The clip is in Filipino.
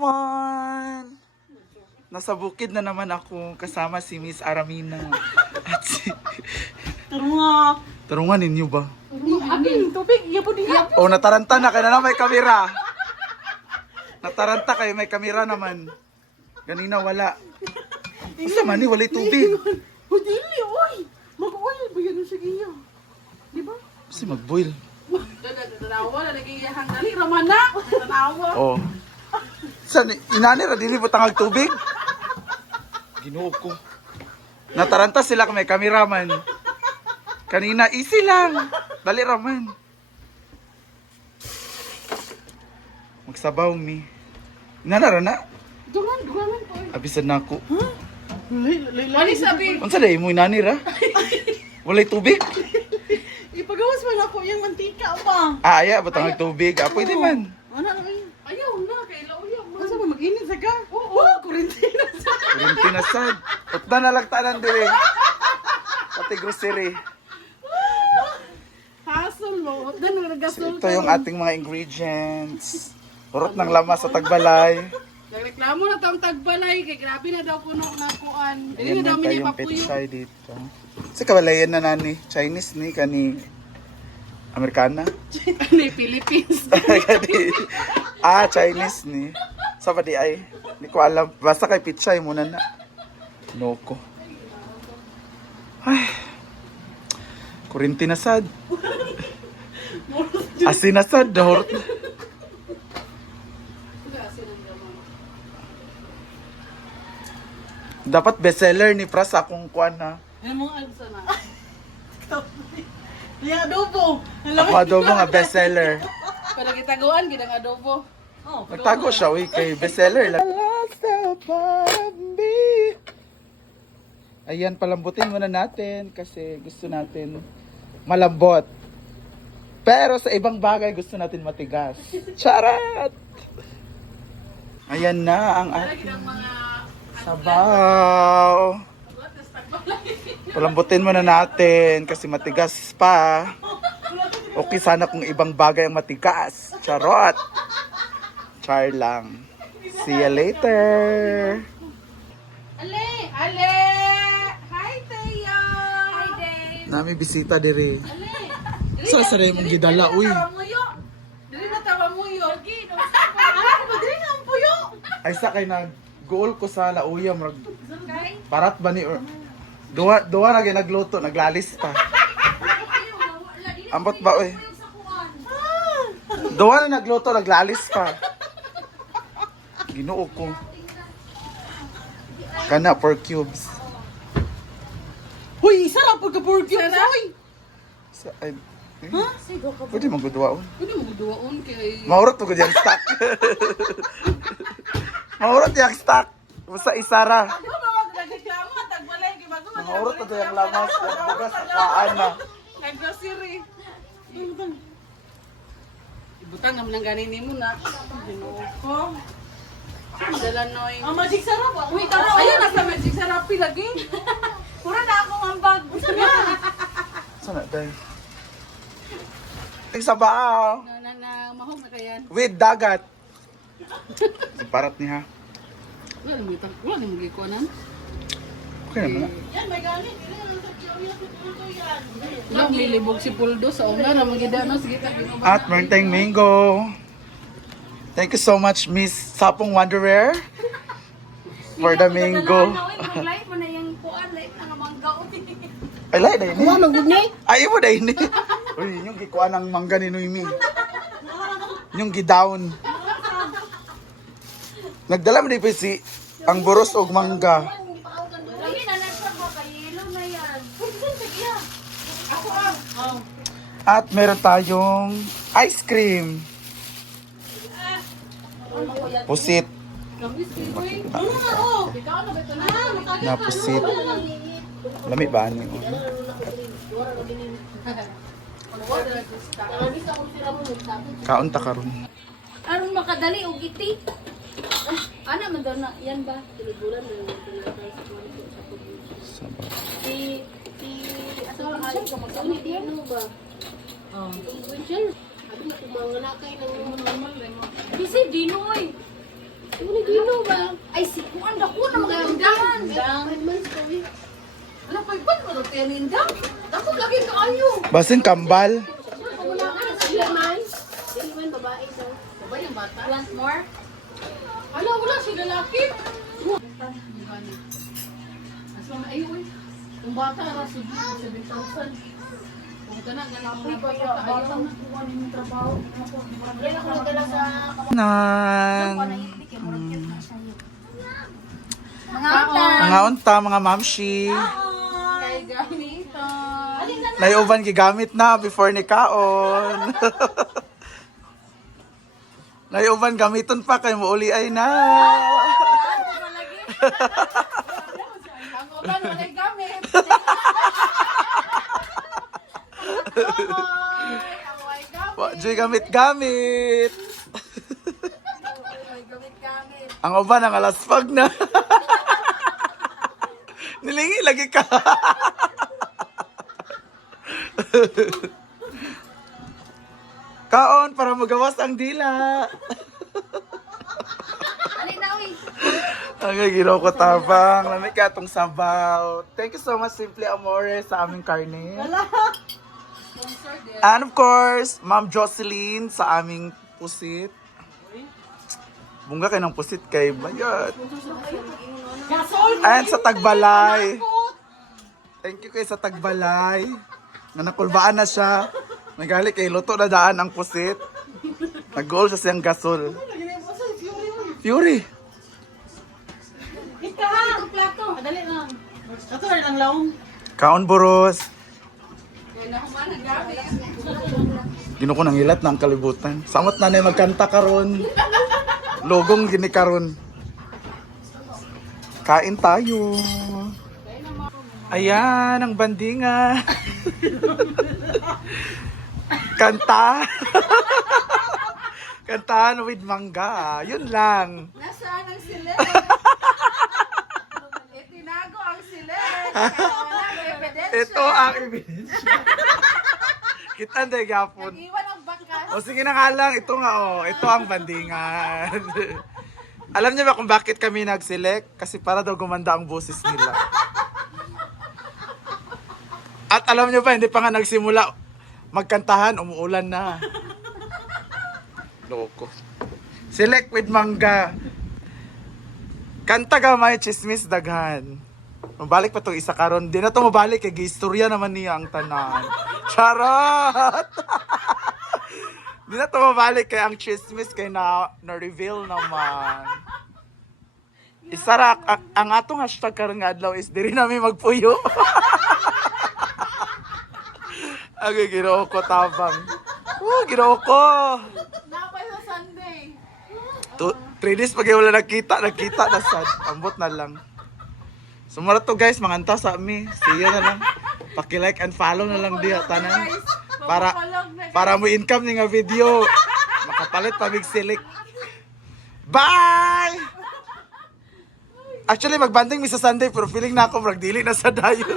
everyone! Nasa bukid na naman ako kasama si Miss Aramina. At si... Tarungan ninyo ba? Abing, tubig, yapo din. Oh, nataranta na. Kaya na may kamera. Nataranta kayo, may kamera naman. Ganina wala. Basta man walay tubig. Dili, oy. Mag-oil ba yan sa iyo? Di ba? Kasi mag-boil. Tanawa na nagigihang dali. Ramana. Tanawa. Oh. Saan, inani ra, dili ba tangag tubig? Ginoo ko. Nataranta sila kung may kameraman. Kanina, easy lang. Dali raman. Magsabaw mi. Inana ra na. Dungan po. Abisan na ako. Wali sabi. Unsa day mo inani ra? Walay tubig? Ipagawas man ako yung mantika pa. Ah, aya, ba tangag tubig? Ah, pwede man. Ano na yun? Ayaw na, kay lauyaw man. Masa ba mag-init sa ka? Oo, kurintina sa. Kurinti na sad. Utna na lang tanan dire. Pati grocery. Hassle mo. Dan So, nagagasol ito yung ating mga ingredients. Urot ng lamas sa tagbalay. Nagreklamo na tong tagbalay kay grabe na daw puno na kuan. Dili Ayan na daw na mi tayong papuyo. pechay dito. Sa kabalayan na nani. Chinese ni, kani Amerikana. Ni Philippines. Chinese ni. Sa pa di ay. Hindi ko alam. Basta kay pechay muna na. Noko. Ay. Kurinti na sad. Asin na sad. Dahorot na. Dapat bestseller ni Pras akong kuan na. Yan mo alsa na. Ya adobo. Ako adobo nga bestseller. Para gitaguan gid ang adobo. Oh, Nagtago siya, uy, kay bestseller lang. Ayan, palambutin muna natin kasi gusto natin malambot. Pero sa ibang bagay gusto natin matigas. Charat! Ayan na ang ating sabaw. Palambutin muna natin kasi matigas pa. Okay sana kung ibang bagay ang matigas. Charot! Char lang. See you later! Ale! Ale! Hi, Teo! Hi, Dave! Nami bisita diri. Ale! Sa saray mong gidala, uy. Dili na tawa mo yo. Ano ba dili na ang puyo? Ay sa kay nag goal ko sa lauya murag Kay? parat ba ni or duwa na gyud nagluto, naglalis pa. Ambot ba oy? Duwa na nagluto, naglalis pa. Ginoo ko. Kana for cubes. Hoy, sarap pagka-burger. Hoy! Sa ay, Ha? Sigo ka. pwede mong guduwaon. Pwede mo duwaon kay... Maurot po ko diyang stock. Maurot yung stock. Basta isara. Ano ba nagreklamo at tagbalay kay bago Maurot po yung lamas. Yung bugas at paan na. nag-grocery. Ibutang naman ang ganini mo na. Ginoo ko. Dala noy. Ang magic sarap. Uy, tara. Ayun na sa magic sarap lagi. Pura na akong ambag. Sana dahil. Sa baao. Na mahog na kayan. With dagat. Parat niya. Wala mo itang. Wala mo gikuanan. Okay naman na. Yan, may galit. Wala, may libog si Puldo sa una na magida no. Sige, tayo. At meron tayong mango. Thank you so much, Miss Sapong Wanderer. For the mango. Mag-live mo na yung kuan, live na nga mangga. Ay, lai, dahil ni. Magugni? Ay, mo dahil ni. Uy, yung gikuan ng mangga ni Noemi. Yung gidown. Nagdala mo din pa si ang buros og mangga. Lagi na nasa mo, kayilo na yan. At meron tayong ice cream. Pusit. Na pusit. Lami ba ani? Kaon ta karon. Aron makadali og iti. Ana man daw na yan ba? Tiliguran na Sabaw. ti ato ay magsauni di ano ba? Tungkol siya. Abi ko mga nakay ng normal. Kasi dinoy. Wala dino ba? Ay, si Kuan dako na mga tindahan. Wala pa iban mo ito nindang. Dako lagi kaayo. Basin kambal. Wala ka na sila man. Dili man babae daw. Ba yung bata? You want more? Ala, wala si lalaki. Asma na ayo eh. Kung bata ra si 7,000. Kung kana ganang mga bata bata na kuha ni trabaho. Yan ako nagdala sa Nan. mga unta. Mga unta, mga mamshi. Kay ganito. Layuban gigamit na before ni kaon. Layuban gamiton pa kay muuli ay na. Ang uban wala gamit. Ang way gamit. Wa joy gamit-gamit. May gamit. Ang uban ang alaspag na. Nilingi lagi ka. Kaon para magawas ang dila. Ali na uy. Ang ginaw ko tabang. Lamig ka itong sabaw. Thank you so much, Simply Amore, sa aming karne. Sponsor din. And of course, Ma'am Jocelyn sa aming pusit. Bunga kayo ng pusit kay Bayat. Gasol. And sa Tagbalay. Thank you kay sa Tagbalay. Na nakulbaan na siya. Nagali kay luto na daan ang pusit. Nag-goal sa siyang gasol. Fury. Ito plato. Adali lang. Ito na lang laong. Kaon buros. Yan ako man ang gamit. Gino ko nang ilat na ang kalibutan. Samot na na magkanta karon. Logong gini karon. Kain tayo. Ayan ang bandinga. Kanta. Kantahan with mangga. Yun lang. Nasaan ang sila? Itinago ang sila. Wala ang ebidensya. Ito ang ebidensya. Kitan tayo gapon. Iwan ang bakas. O sige na nga lang, ito nga ito ang bandingan. Alam niyo ba kung bakit kami nag-select? Kasi para daw gumanda ang boses nila. At alam niyo ba, hindi pa nga nagsimula magkantahan, umuulan na. Loko. Select with mangga. Kanta gamay, chismis daghan. Mabalik pa to isa karon. Di na to mabalik kay gistorya naman niya ang tanan. Charot! Di na to mabalik kay ang chismis kay na-reveal naman. Isara ang atong hashtag karon nga adlaw is diri namin magpuyo. Agay ginoo ko tabang. Ginoo ko. Napay sa Sunday. 3 days pag wala nakita na sad. Ambot na lang. Sumara to guys, manganta sa amin. See you na lang. Paki-like and follow na lang diha tanan. Para mo income ni nga video. Makapalit pa big select. Bye! Actually, magbanding mi sa Sunday pero feeling na ako, dili na sa dayon.